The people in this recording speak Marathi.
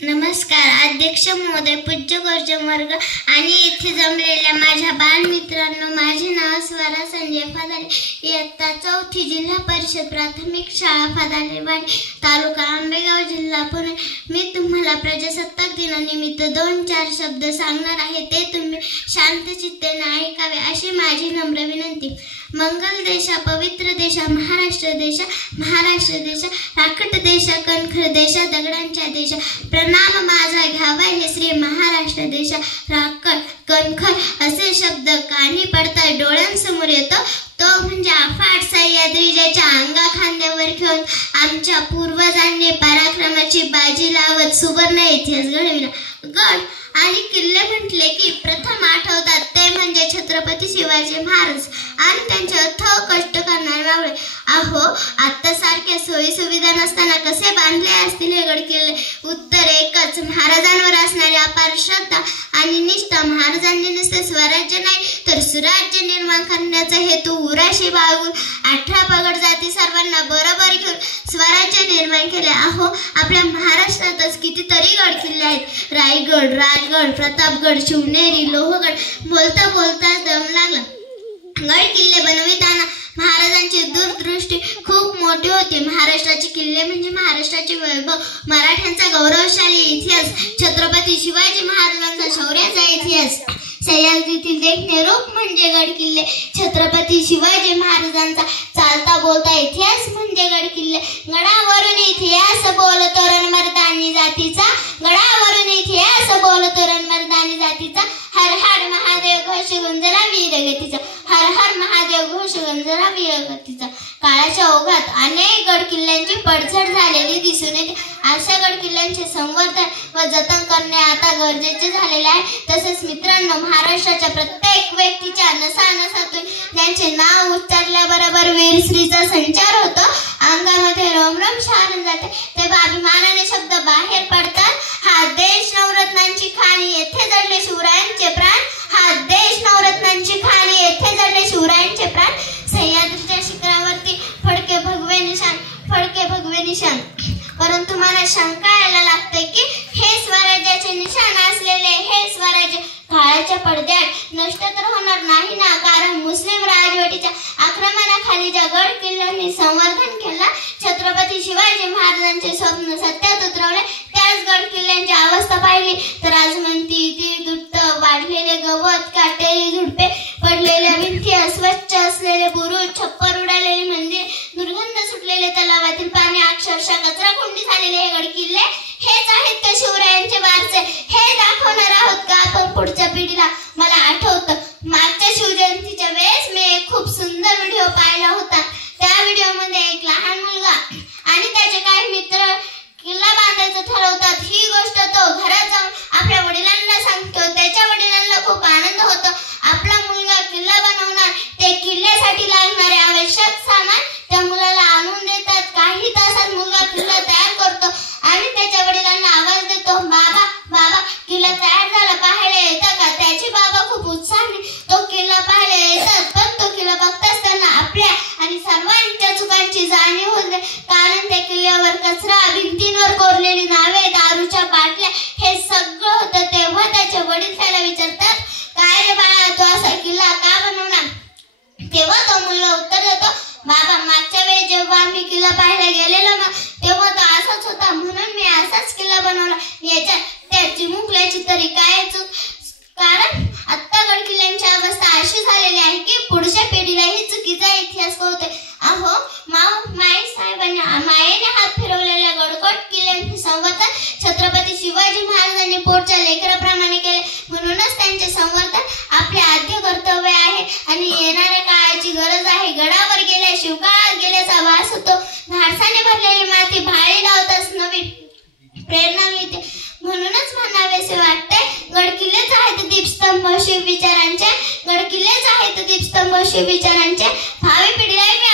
नमस्कार अध्यक्ष महोदय, पूज्य गुरुजन वर्ग आणि येथे जमलेल्या माझ्या बालमित्रांनो, माझे नाव स्वरा संजय फदाले, इयत्ता 4थी, जिल्हा परिषद प्राथमिक शाळा फदालेवाडी, तालुका आंबेगाव, जिल्हा पुणे. मी तुम्हाला प्रजासत्ताक दिनानिमित्त 2-4 शब्द सांगणार आहे. ते तुम्ही शांतचित्तेने ऐकावे अशी माझी नम्र विनंती. मंगल देशा, पवित्र देशा, महाराष्ट्र देशा, महाराष्ट्र देशा, राखट देशा, कणखर देशा, दगडांच्या देशा, प्रणाम माझा घ्यावा हे श्री महाराष्ट्र देशा. राखट कणखर असे शब्द कानी पडतात, डोळ्यांसमोर येतो तो म्हणजे अफाट सह्याद्री, ज्याच्या अंगा खांद्यावर घेऊन आमच्या पूर्वजांनी पराक्रमाची बाजी लावत सुवर्ण इतिहास घडविला. गड आणि किल्ले म्हटले की प्रथम आठवतात ते म्हणजे छत्रपती शिवाजी महाराज आणि त्यांचे अथक कष्ट करणारे मावळे. अहो, आता सारख्या सोयी सुविधा नसताना कसे बांधले असतील हे गड किल्ले? उत्तर एकच, महाराजांवर असणारी अपार श्रद्धा आणि निष्ठा. महाराजांनी नुसते स्वराज्य नाही तर सुराज्य निर्माण करण्याचा हेतू उराशी बाळगून 18 पगड जाती सर्वांना बरोबर घेऊन स्वराज्य निर्माण केले. अहो, आपल्या महाराष्ट्रातच कितीतरी गड किल्ले आहेत. रायगड, राजगड, प्रतापगड, शिवनेरी, लोहगड. बोलता बोलता दम लागला. गड किल्ले बनविताना महाराजांची दूरदृष्टी खूप मोठी होती. महाराष्ट्राचे किल्ले म्हणजे महाराष्ट्राचे वैभव, मराठ्यांचा गौरवशाली इतिहास, छत्रपती शिवाजी महाराजांचा शौर्याचा इतिहास. सह्याद्रीतील देखणे रूप म्हणजे गड किल्ले. छत्रपती शिवाजी महाराजांचा चालता बोलता इतिहास म्हणजे गड किल्ले. गडावरून इतिहास बोलतो रणमर्दानी जातीचा, गडावरून इतिहास बोलतो रणमर्दानी जातीचा. हर हर महादेव घोष गुंजला वीरगतीचा, हर हर महादेव घोष गुंजला वीरगतीचा. काळाच्या ओघात अनेक गड किल्ल्यांची पडझड झालेली दिसून येते. अशा गड किल्ल्यांचे संवर्धन व जतन करणे आता गरजेचे झालेले आहे. तसेच मित्रांनो, महाराष्ट्राच्या प्रत्येक व्यक्तीच्या नसानसातून ज्यांचे नाव उच्चारल्याबरोबर वीरश्रीचा संचार होतो, अंगामध्ये रोमरोम शारून जाते, तेव्हा अभिमानाने शब्द बाहेर पडतात. हा देश नवरत्नांची खाणी, येथे जडले शिवरायांचे प्राण. हा देश नवरत्नांची खाणी, येथे जडले शिवरायांचे प्राण. सह्याद्रीच्या शिखरावरती फडके भगवे निशाण, फडके भगवे निशाण. परंतु मला शंका यायला लागते की हे स्वराज्याचे निशाण असलेले हे स्वराज्य काळाच्या पडद्यात नष्ट तर होणार नाही ना? कारण मुस्लिम राजवटीच्या आक्रमणाखाली ज्या गड किल्ल्यांनी संवर्धन केला, छत्रपती शिवाजी महाराजांचे स्वप्न सत्यात उतरवले, त्याच गड किल्ल्यांची अवस्था पाहिली तर आज म्हणती ती दुट्ट, वाढलेले गवत, काटेरी झुडपे, पडलेल्या भिंती, अस्वच्छ असलेले बुरुज, छप्पर उडालेले मंदिर, दुर्गंध सुटलेले तलावातील पाणी, अक्षरशः कचराकुंडी झालेले हे गड किल्ले. हेच आहेत का शिवरायांचे वारसे? हे दाखवणार आहोत का आपण पुढच्या पिढीला? मला आठवतं मागच्या शिवजयंतीच्या वेळेस मी एक खूप सुंदर व्हिडिओ पाहिला होता. त्या व्हिडिओमध्ये एक लहान मुलगा आणि त्याचे काही मित्र किल्ला बांधायचं ठरवतात. ही गोष्ट तो घरात जाऊन आपल्या वडिलांना सांगतो. त्याच्या वडिलांना खूप आनंद होतो. आपला मुलगा किल्ला बनवणार. ते किल्ल्यासाठी लागणारे आवश्यक सामान त्या मुलाला आणून देतात. काही तासात मुलगा किल्ला तयार करतो आणि त्याच्या वडिलांना आवाज देतो, बाबा बाबा किल्ला तयार झाला, पाहायला येतं का? त्याचे बाबा खूप उत्साहाने तो किल्ला पाहायला येतात. पण तो किल्ला बघताच त्यांना आपल्या आणि सर्वांच्या चुकांची जाणीव होते. कारण त्या किल्ल्यावर कचरा, भिंतींवर कोरलेली नावे, दारूच्या बाटल्या हे सगळं होतं. तेव्हा त्याचे वडील त्याला विचारतात, काय रे बाळा, तू असा किल्ला का बनवणार? तेव्हा तो मुलगा उत्तर देतो, बाबा मागच्या वेळेस जेव्हा आम्ही किल्ला पाहायला गेलेलो ना, तेव्हा तो असाच होता म्हणून मी असाच किल्ला बनवला. याच्यात त्या चिमुकल्याची तरी काय चूक? कारण आत्ता गड किल्ल्यांची अवस्था अशी झालेली आहे की पुढच्या पिढीलाही चुकीचा इतिहास कळतोय. अहो, मायेने हात फिरवलेल्या गडकोट किल्ल्यांचे संवर्धन छत्रपती शिवाजी महाराजांनी पोटच्या लेकराप्रमाणे केले. म्हणूनच त्यांचे संवर्धन आपले आद्य कर्तव्य आहे आणि येणाऱ्या काळाची गरज आहे. गडावर गेल्या शिवकाळात गेल्याचा वास होतो. धाडसाने भरलेली माती भाळी लावताच नवी प्रेरणा मिळते. म्हणूनच म्हणावेसे वाटते, गड किल्लेच आहेत दीपस्तंभ शिवविचारांचे, गड किल्लेच आहेत दीपस्तंभ शिवविचारांचे. भावी पिढीला मी